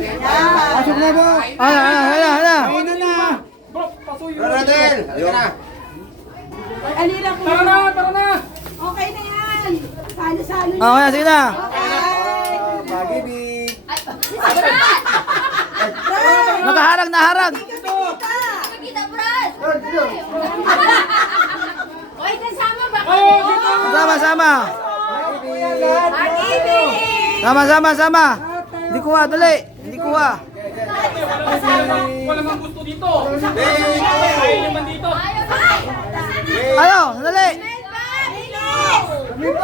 Pasok na po. Hala. Kainan na. Rodel, halika na. Alira ko. Tara na. Okay na yan. Salo-salo na. Okay na, sige na. Pag-ibig. Nakaharag, naharag. Kita, Brad. Oy, kasama ba Sama. Pag-ibig. Sama. Hindi kuha, dali. Hindi kuha. Wala mang gusto dito. Ayaw naman dito. Ayaw, dali. One.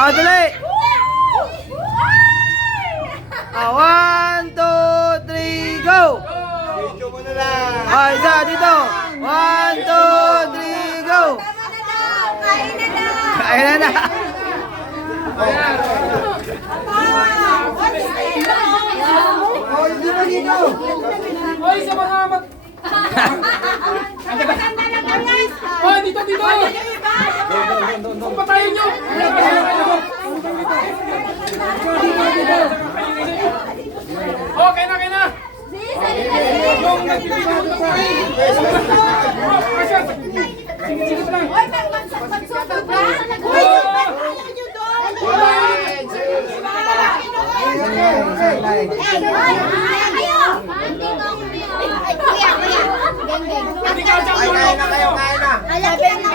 Dali. 1, 2, 3, go. Video mo na lang. Isa dito. 1, 2, 3, go. Kain na. Hoy, sa mga mat... Hoy, dito. Patayin nyo. Okay na. Yung nagbibigay ng kain. Sige lang. Kuya. Kain na kayo. Alagyan ng